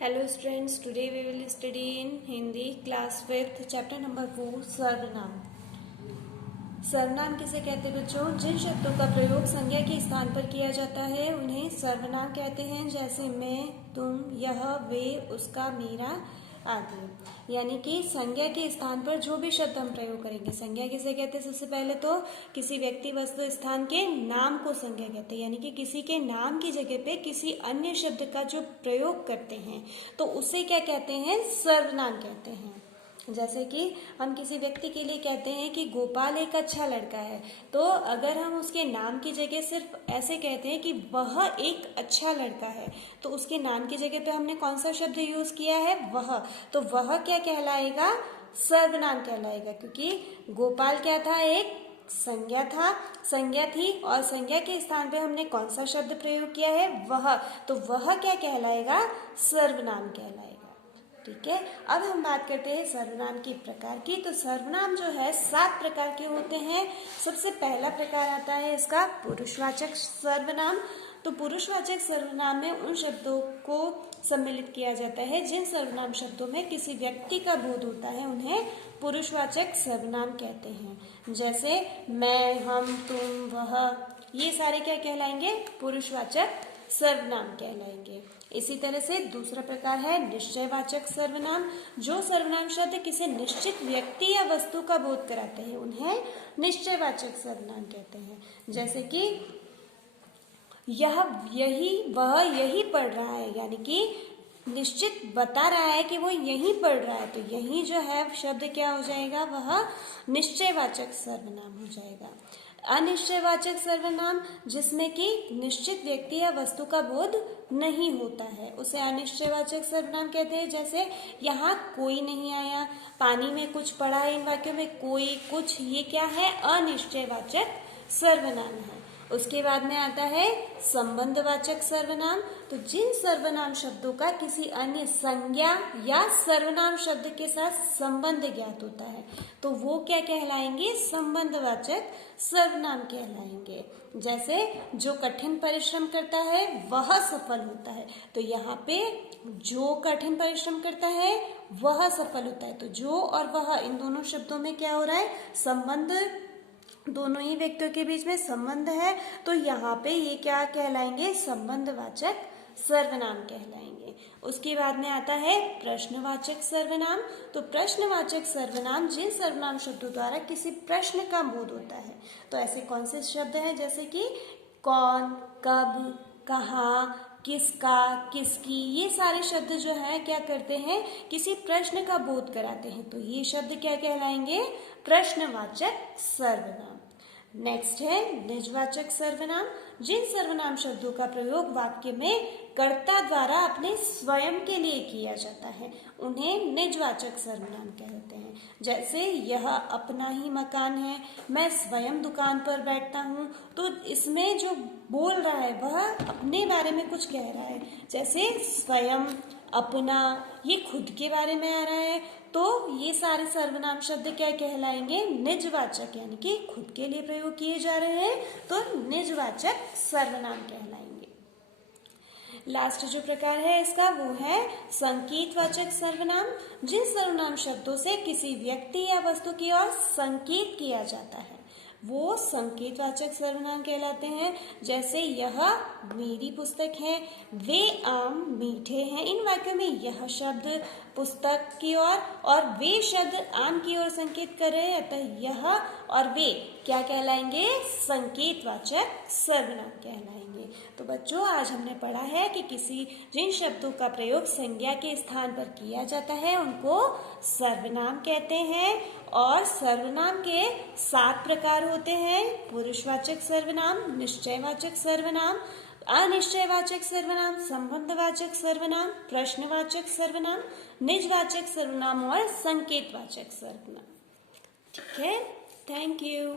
Hello students, today we will study in Hindi class 5th chapter number 4 सर्वनाम। सर्वनाम किसे कहते हैं बच्चों? जिन शब्दों का प्रयोग संज्ञा के स्थान पर किया जाता है उन्हें सर्वनाम कहते हैं, जैसे मैं, तुम, यह, वे, उसका, मेरा आदि। यानी कि संज्ञा के स्थान पर जो भी शब्द हम प्रयोग करेंगे, संज्ञा किसे कहते हैं? सबसे पहले तो किसी व्यक्ति वस्तु स्थान के नाम को संज्ञा कहते हैं, यानी कि किसी के नाम की जगह पे किसी अन्य शब्द का जो प्रयोग करते हैं तो उसे क्या कहते हैं? सर्वनाम कहते हैं। जैसे कि हम किसी व्यक्ति के लिए कहते हैं कि गोपाल एक अच्छा लड़का है, तो अगर हम उसके नाम की जगह सिर्फ ऐसे कहते हैं कि वह एक अच्छा लड़का है, तो उसके नाम की जगह पे हमने कौन सा शब्द यूज किया है? वह। तो वह क्या कहलाएगा? सर्वनाम कहलाएगा, क्योंकि गोपाल क्या था? एक संज्ञा थी और संज्ञा के स्थान पे हमने कौन सा शब्द प्रयोग किया है? वह। तो वह क्या कहलाएगा? सर्वनाम कहलाएगा। ठीक है, अब हम बात करते हैं सर्वनाम के प्रकार की। तो सर्वनाम जो है 7 प्रकार के होते हैं। सबसे पहला प्रकार आता है इसका पुरुषवाचक सर्वनाम। तो पुरुषवाचक सर्वनाम में उन शब्दों को सम्मिलित किया जाता है जिन सर्वनाम शब्दों में किसी व्यक्ति का बोध होता है, उन्हें पुरुषवाचक सर्वनाम कहते हैं। जैसे मैं, हम, तुम, वह, ये सारे क्या कहलाएंगे? पुरुषवाचक सर्वनाम कहलाएंगे। इसी तरह से दूसरा प्रकार है निश्चयवाचक सर्वनाम। जो सर्वनाम शब्द किसी निश्चित व्यक्ति या वस्तु का बोध कराते हैं उन्हें निश्चयवाचक सर्वनाम कहते हैं। जैसे कि यह, यही, वह यही पढ़ रहा है, यानी कि निश्चित बता रहा है कि वो यहीं पढ़ रहा है, तो यहीं जो है शब्द क्या हो जाएगा? वह निश्चयवाचक सर्वनाम हो जाएगा। अनिश्चयवाचक सर्वनाम जिसमें कि निश्चित व्यक्ति या वस्तु का बोध नहीं होता है, उसे अनिश्चयवाचक सर्वनाम कहते हैं। जैसे यहाँ कोई नहीं आया, पानी में कुछ पड़ा है, इन वाक्यों में कोई, कुछ, ये क्या है? अनिश्चयवाचक सर्वनाम है। उसके बाद में आता है संबंधवाचक सर्वनाम। तो जिन सर्वनाम शब्दों का किसी अन्य संज्ञा या सर्वनाम शब्द के साथ संबंध ज्ञात होता है, तो वो क्या कहलाएंगे? संबंधवाचक सर्वनाम कहलाएंगे। जैसे जो कठिन परिश्रम करता है वह सफल होता है, तो यहाँ पे जो कठिन परिश्रम करता है वह सफल होता है, तो जो और वह इन दोनों शब्दों में क्या हो रहा है? संबंध, दोनों ही व्यक्तियों के बीच में संबंध है, तो यहाँ पे ये क्या कहलाएंगे? संबंधवाचक सर्वनाम कहलाएंगे। उसके बाद में आता है प्रश्नवाचक सर्वनाम। तो प्रश्नवाचक सर्वनाम जिन सर्वनाम शब्दों द्वारा किसी प्रश्न का बोध होता है, तो ऐसे कौन से शब्द हैं? जैसे कि कौन, कब, कहाँ, किसका, किसकी, ये सारे शब्द जो है क्या करते हैं? किसी प्रश्न का बोध कराते हैं, तो ये शब्द क्या कहलाएंगे? प्रश्नवाचक सर्वनाम। नेक्स्ट है निजवाचक सर्वनाम। जिन सर्वनाम शब्दों का प्रयोग वाक्य में कर्ता द्वारा अपने स्वयं के लिए किया जाता है उन्हें निजवाचक सर्वनाम कहते हैं। जैसे यह अपना ही मकान है, मैं स्वयं दुकान पर बैठता हूँ, तो इसमें जो बोल रहा है वह अपने बारे में कुछ कह रहा है। जैसे स्वयं, अपना, ये खुद के बारे में आ रहा है, तो ये सारे सर्वनाम शब्द क्या कहलाएंगे? निजवाचक, यानी कि खुद के लिए प्रयोग किए जा रहे हैं, तो निजवाचक सर्वनाम कहलाएंगे। लास्ट जो प्रकार है इसका वो है संकेतवाचक सर्वनाम। जिन सर्वनाम शब्दों से किसी व्यक्ति या वस्तु की ओर संकेत किया जाता है वो संकेतवाचक सर्वनाम कहलाते हैं। जैसे यह मेरी पुस्तक है, वे आम मीठे हैं, इन वाक्यों में यह शब्द पुस्तक की ओर और वे शब्द आम की ओर संकेत कर रहे हैं, अतः यह और वे क्या कहलाएंगे? संकेतवाचक सर्वनाम कहलाएंगे। तो बच्चों आज हमने पढ़ा है कि जिन शब्दों का प्रयोग संज्ञा के स्थान पर किया जाता है उनको सर्वनाम कहते हैं, और सर्वनाम के 7 प्रकार होते हैं: पुरुषवाचक सर्वनाम, निश्चयवाचक सर्वनाम, अनिश्चयवाचक सर्वनाम, संबंधवाचक सर्वनाम, प्रश्नवाचक सर्वनाम, निजवाचक सर्वनाम और संकेतवाचक सर्वनाम। ठीक है, थैंक यू।